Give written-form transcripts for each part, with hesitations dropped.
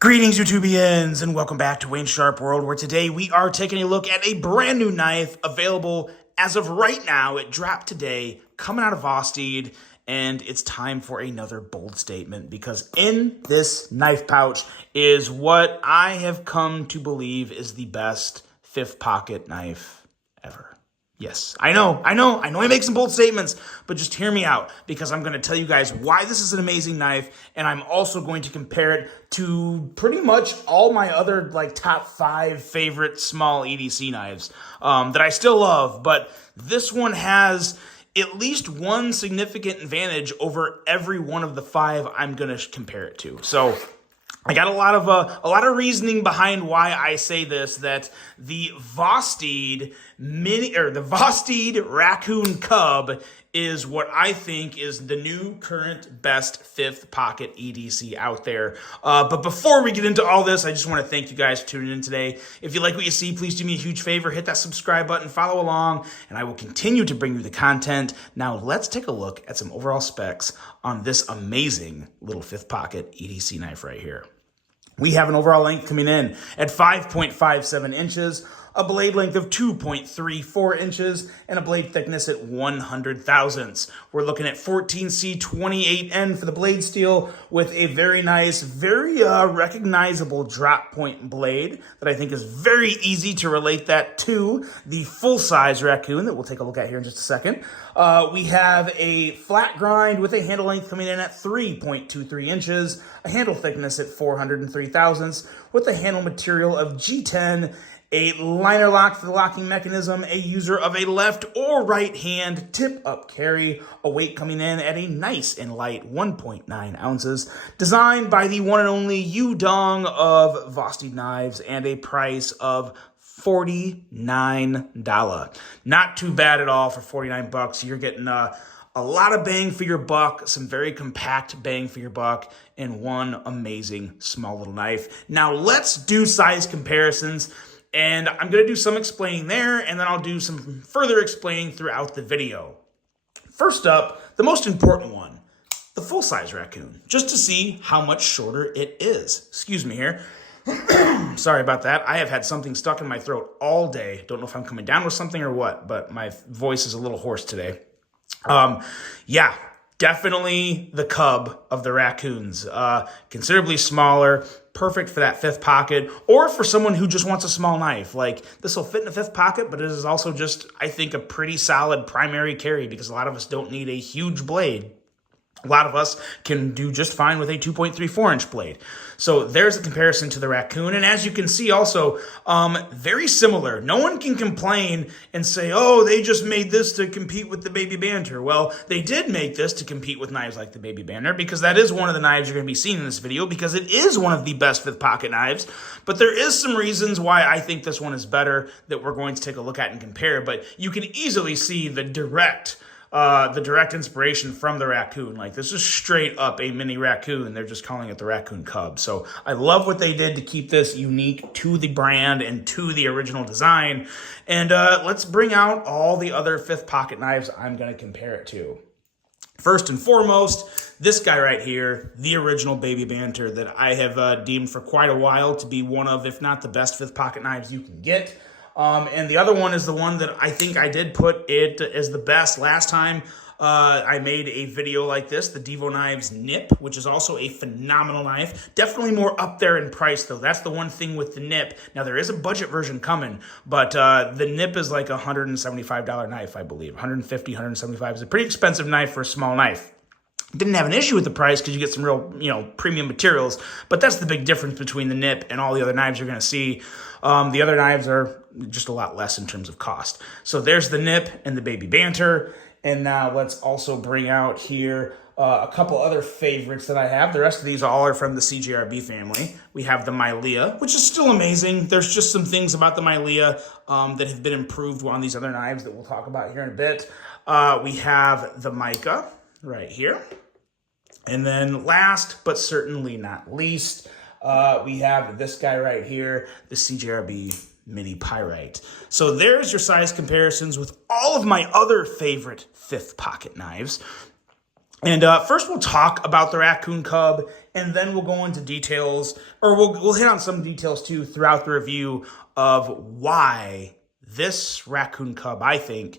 Greetings, YouTubians, and welcome back to Wayne Sharp World, where today we are taking a look at a brand new knife available as of right now. It dropped today, coming out of Vosteed, and it's time for another bold statement, because in this knife pouch is what I have come to believe is the best fifth pocket knife ever. Yes, I know I make some bold statements, but just hear me out, because I'm going to tell you guys why this is an amazing knife, and I'm also going to compare it to pretty much all my other top 5 favorite small EDC knives that I still love, but this one has at least one significant advantage over every one of the 5 I'm going to compare it to. So I got a lot of reasoning behind why I say this, that the Vosteed Raccoon Cub is what I think is the new current best fifth pocket EDC out there. But before we get into all this, I just want to thank you guys for tuning in today. If you like what you see, please do me a huge favor, hit that subscribe button, follow along, and I will continue to bring you the content. Now let's take a look at some overall specs on this amazing little fifth pocket EDC knife right here. We have an overall length coming in at 5.57 inches, a blade length of 2.34 inches, and a blade thickness at 100 thousandths. We're looking at 14C28N for the blade steel, with a very nice, very recognizable drop point blade that I think is very easy to relate that to the full-size Raccoon that we'll take a look at here in just a second. We have a flat grind with a handle length coming in at 3.23 inches, a handle thickness at 403 thousandths, with a handle material of G10, a liner lock for the locking mechanism, a user of a left or right hand tip-up carry, a weight coming in at a nice and light 1.9 ounces, designed by the one and only Yu Dong of Vosteed Knives, and a price of $49. Not too bad at all for 49 bucks. You're getting a lot of bang for your buck, some very compact bang for your buck, and one amazing small little knife. Now let's do size comparisons, and I'm going to do some explaining there, and then I'll do some further explaining throughout the video. First up, the most important one, the full-size Raccoon, just to see how much shorter it is. Excuse me here. Sorry about that. I have had something stuck in my throat all day. Don't know if I'm coming down with something or what, but my voice is a little hoarse today. Yeah, definitely the cub of the Raccoons. Considerably smaller, perfect for that fifth pocket, or for someone who just wants a small knife. Like, this will fit in a fifth pocket, but it is also just, I think, a pretty solid primary carry, because a lot of us don't need a huge blade. A lot of us can do just fine with a 2.34-inch blade. So there's a comparison to the Raccoon. And as you can see also, very similar. No one can complain and say, oh, they just made this to compete with the Baby Banter. Well, they did make this to compete with knives like the Baby Banter, because that is one of the knives you're going to be seeing in this video, because it is one of the best fifth pocket knives. But there is some reasons why I think this one is better that we're going to take a look at and compare. But you can easily see the direct inspiration from the Raccoon. Like, this is straight up a mini Raccoon. They're just calling it the Raccoon Cub. So I love what they did to keep this unique to the brand and to the original design. And let's bring out all the other fifth pocket knives I'm going to compare it to. First and foremost, this guy right here, the original Baby Banter, that I have deemed for quite a while to be one of, if not the best fifth pocket knives you can get. And the other one is the one that I think I did put it as the best last time I made a video like this, the Devo Knives Nip, which is also a phenomenal knife. Definitely more up there in price, though. That's the one thing with the Nip. Now, there is a budget version coming, but the Nip is like a $175 knife, I believe. $150, $175 is a pretty expensive knife for a small knife. Didn't have an issue with the price because you get some real, premium materials, but that's the big difference between the Nip and all the other knives you're going to see. The other knives are just a lot less in terms of cost. So there's the Nip and the Baby Banter. And now let's also bring out here a couple other favorites that I have. The rest of these all are from the CJRB family. We have the Milea, which is still amazing. There's just some things about the Milea that have been improved on these other knives that we'll talk about here in a bit. We have the Mica right here. And then last, but certainly not least, we have this guy right here, the CJRB Mini Pyrite. So there's your size comparisons with all of my other favorite fifth pocket knives. And first, we'll talk about the raccoon cub, and then we'll go into details, or we'll hit on some details too throughout the review of why this raccoon cub, I think,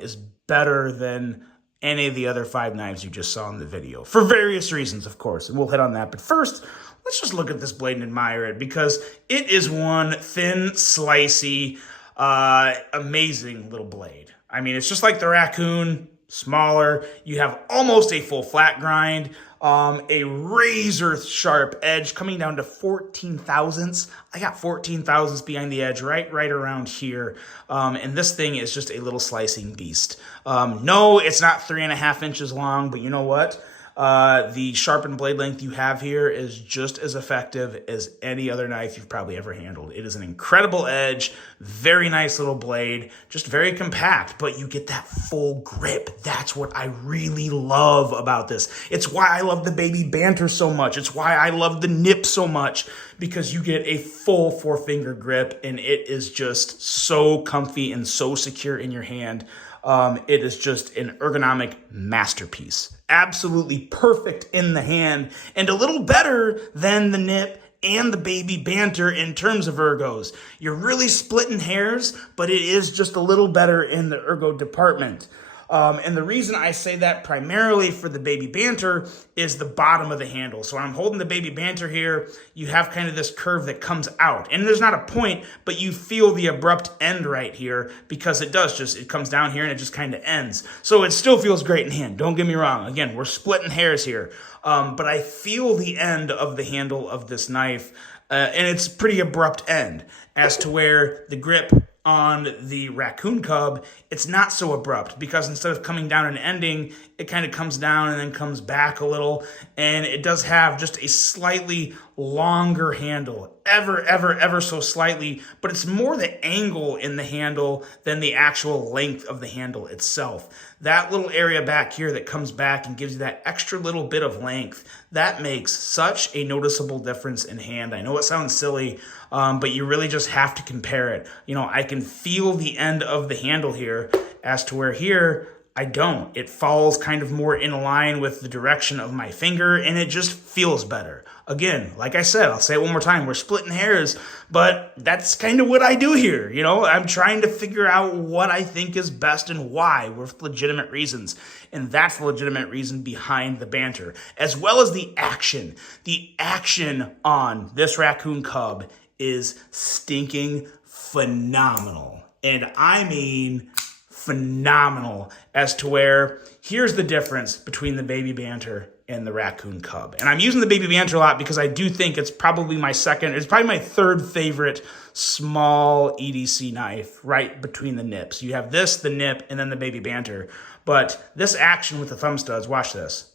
is better than any of the other 5 knives you just saw in the video, for various reasons, of course, and we'll hit on that. But first, let's just look at this blade and admire it, because it is one thin, slicey, amazing little blade. I mean, it's just like the raccoon, smaller. You have almost a full flat grind, a razor sharp edge coming down to 14 thousandths. I got 14 thousandths behind the edge, right around here. And this thing is just a little slicing beast. No, it's not 3.5 inches long, but you know what? The sharpened blade length you have here is just as effective as any other knife you've probably ever handled. It is an incredible edge, very nice little blade, just very compact, but you get that full grip. That's what I really love about this. It's why I love the Baby Banter so much. It's why I love the nip so much, because you get a full 4-finger grip, and it is just so comfy and so secure in your hand. It is just an ergonomic masterpiece. Absolutely perfect in the hand, and a little better than the nip and the Baby Banter in terms of ergos. You're really splitting hairs, but it is just a little better in the ergo department. And the reason I say that primarily for the Baby Banter is the bottom of the handle. So when I'm holding the Baby Banter here, you have kind of this curve that comes out. And there's not a point, but you feel the abrupt end right here, because it does just, it comes down here and it just kind of ends. So it still feels great in hand. Don't get me wrong. Again, we're splitting hairs here. But I feel the end of the handle of this knife, and it's pretty abrupt end, as to where the grip on the raccoon cub, it's not so abrupt, because instead of coming down and ending, it kind of comes down and then comes back a little, and it does have just a slightly longer handle, ever so slightly, but it's more the angle in the handle than the actual length of the handle itself. That little area back here that comes back and gives you that extra little bit of length, that makes such a noticeable difference in hand. I know it sounds silly, but you really just have to compare it. You know, I can feel the end of the handle here, as to where here, I don't. It falls kind of more in line with the direction of my finger, and it just feels better. Again, like I said, I'll say it one more time, we're splitting hairs, but that's kind of what I do here. You know, I'm trying to figure out what I think is best and why, with legitimate reasons. And that's the legitimate reason behind the Banter, as well as the action. The action on this raccoon cub is stinking phenomenal. And I mean phenomenal, as to where here's the difference between the Baby Banter and the raccoon cub. And I'm using the Baby Banter a lot because I do think it's probably my third favorite small EDC knife, right between the nips. You have this, the nip, and then the Baby Banter. But this action with the thumb studs, watch this.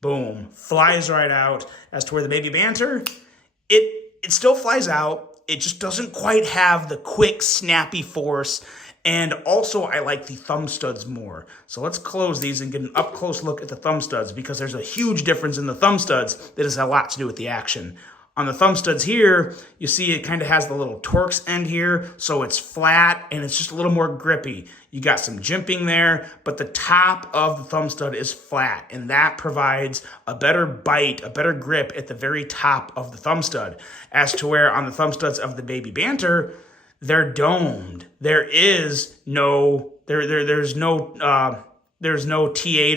Boom, flies right out, as to where the Baby Banter, it still flies out. It just doesn't quite have the quick, snappy force. And also, I like the thumb studs more. So let's close these and get an up-close look at the thumb studs, because there's a huge difference in the thumb studs that has a lot to do with the action. On the thumb studs here, you see it kind of has the little Torx end here, so it's flat and it's just a little more grippy. You got some jimping there, but the top of the thumb stud is flat, and that provides a better bite, a better grip at the very top of the thumb stud, as to where on the thumb studs of the Baby Banter, they're domed. There's no T8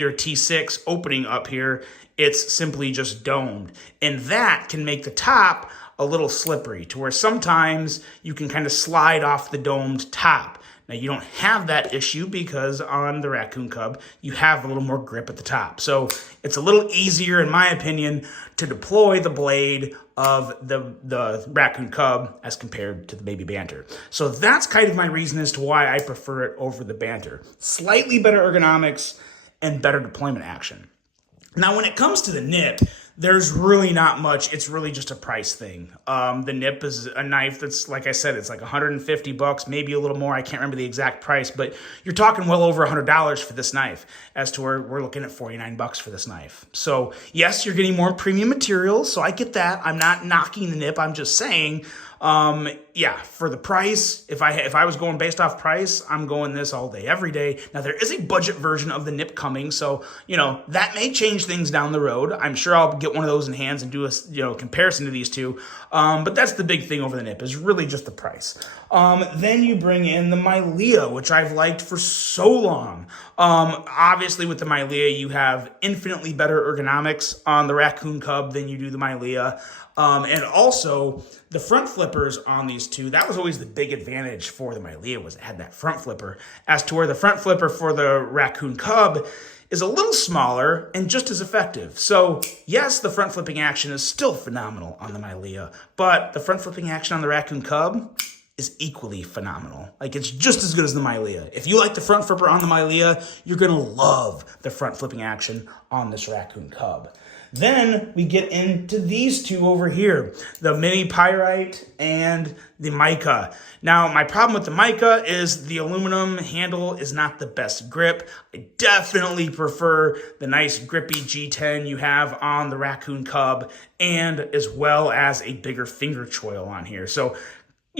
or T6 opening up here. It's simply just domed. And that can make the top a little slippery, to where sometimes you can kind of slide off the domed top. Now, you don't have that issue because on the raccoon cub, you have a little more grip at the top. So it's a little easier, in my opinion, to deploy the blade of the raccoon cub as compared to the Baby Banter. So that's kind of my reason as to why I prefer it over the Banter. Slightly better ergonomics and better deployment action. Now, when it comes to the nip, there's really not much. It's really just a price thing. The nip is a knife that's, like I said, it's like $150, maybe a little more. I can't remember the exact price, but you're talking well over $100 for this knife, as to where we're looking at $49 for this knife. So yes, you're getting more premium materials, so I get that. I'm not knocking the nip. I'm just saying Yeah, for the price, if I was going based off price, I'm going this all day, every day. Now, there is a budget version of the nip coming, so, that may change things down the road. I'm sure I'll get one of those in hands and do a, comparison to these two. But that's the big thing over the nip, is really just the price. Then you bring in the Milea, which I've liked for so long. Obviously, with the Milea, you have infinitely better ergonomics on the Raccoon Cub than you do the Milea. And also, the front flippers on these two, that was always the big advantage for the Milea, was it had that front flipper. As to where the front flipper for the Raccoon Cub is a little smaller and just as effective. So, yes, the front flipping action is still phenomenal on the Milea, but the front flipping action on the Raccoon Cub is equally phenomenal. Like, it's just as good as the Milea. If you like the front flipper on the Milea, you're going to love the front flipping action on this Raccoon Cub. Then we get into these two over here, the Mini Pyrite and the Mica. Now, my problem with the Mica is the aluminum handle is not the best grip. I definitely prefer the nice grippy G10 you have on the Raccoon Cub, and as well as a bigger finger choil on here. So,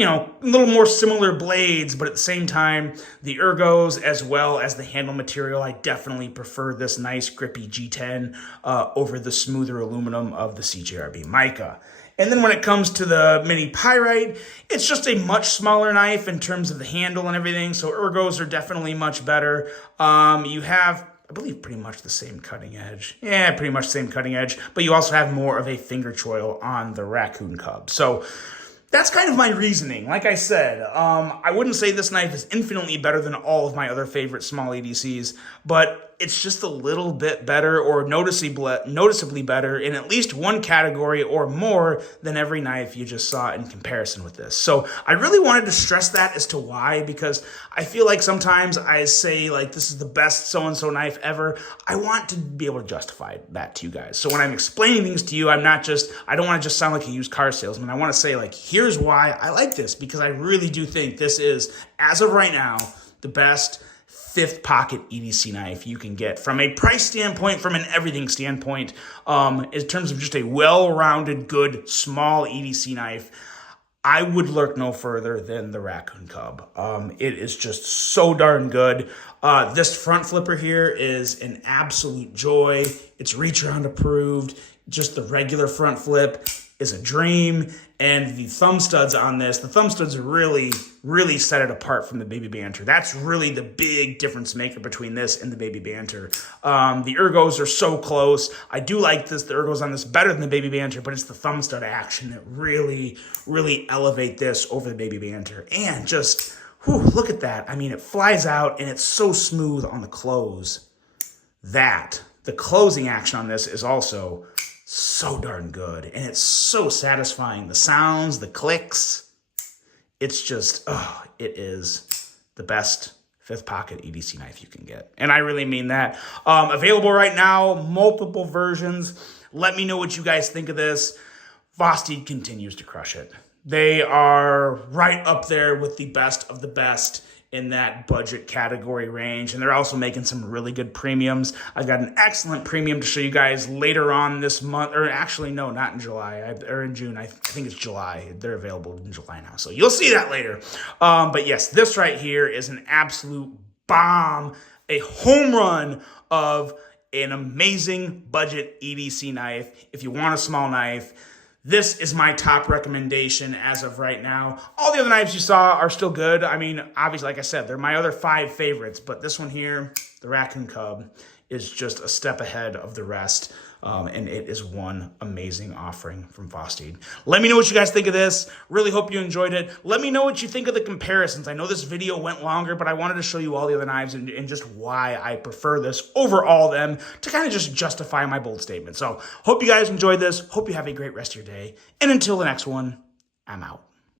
a little more similar blades, but at the same time, the ergos as well as the handle material, I definitely prefer this nice grippy G10 over the smoother aluminum of the CJRB Mica. And then when it comes to the Mini Pyrite, it's just a much smaller knife in terms of the handle and everything, so ergos are definitely much better. You have, I believe, pretty much the same cutting edge. Yeah, pretty much the same cutting edge, but you also have more of a finger choil on the Raccoon Cub. So that's kind of my reasoning. Like I said, I wouldn't say this knife is infinitely better than all of my other favorite small EDCs, but it's just a little bit better or noticeably better in at least one category or more than every knife you just saw in comparison with this. So I really wanted to stress that as to why, because I feel like sometimes I say, like, this is the best so-and-so knife ever. I want to be able to justify that to you guys. So when I'm explaining things to you, I don't want to just sound like a used car salesman. I want to say, like, here's why I like this, because I really do think this is, as of right now, the best fifth pocket EDC knife you can get from a price standpoint, from an everything standpoint, in terms of just a well-rounded, good, small EDC knife. I would look no further than the Raccoon Cub. It is just so darn good. This front flipper here is an absolute joy. It's reach around approved. Just the regular front flip is a dream. And the thumb studs on this, the thumb studs really, really set it apart from the Baby Banter. That's really the big difference maker between this and the Baby Banter. The ergos are so close. I do like the ergos on this better than the Baby Banter, but it's the thumb stud action that really, really elevate this over the Baby Banter. And just, look at that. I mean, it flies out and it's so smooth on the close. The closing action on this is also so darn good, and it's so satisfying. The sounds, the clicks, it's just, it is the best fifth pocket EDC knife you can get, and I really mean that. Available right now, multiple versions. Let me know what you guys think of this. Vosteed continues to crush it. They are right up there with the best of the best in that budget category range, and they're also making some really good premiums. I've got an excellent premium to show you guys later on this month, or actually, no, not in July, or in June. I think it's July. They're available in July now, so you'll see that later. But yes, this right here is an absolute bomb, a home run of an amazing budget EDC knife. If you want a small knife, this is my top recommendation as of right now. All the other knives you saw are still good. I mean, obviously, like I said, they're my other 5 favorites, but this one here, the Raccoon Cub, is just a step ahead of the rest, and it is one amazing offering from Vosteed. Let me know what you guys think of this. Really hope you enjoyed it. Let me know what you think of the comparisons. I know this video went longer, but I wanted to show you all the other knives and just why I prefer this over all of them to kind of just justify my bold statement. So hope you guys enjoyed this. Hope you have a great rest of your day. And until the next one, I'm out.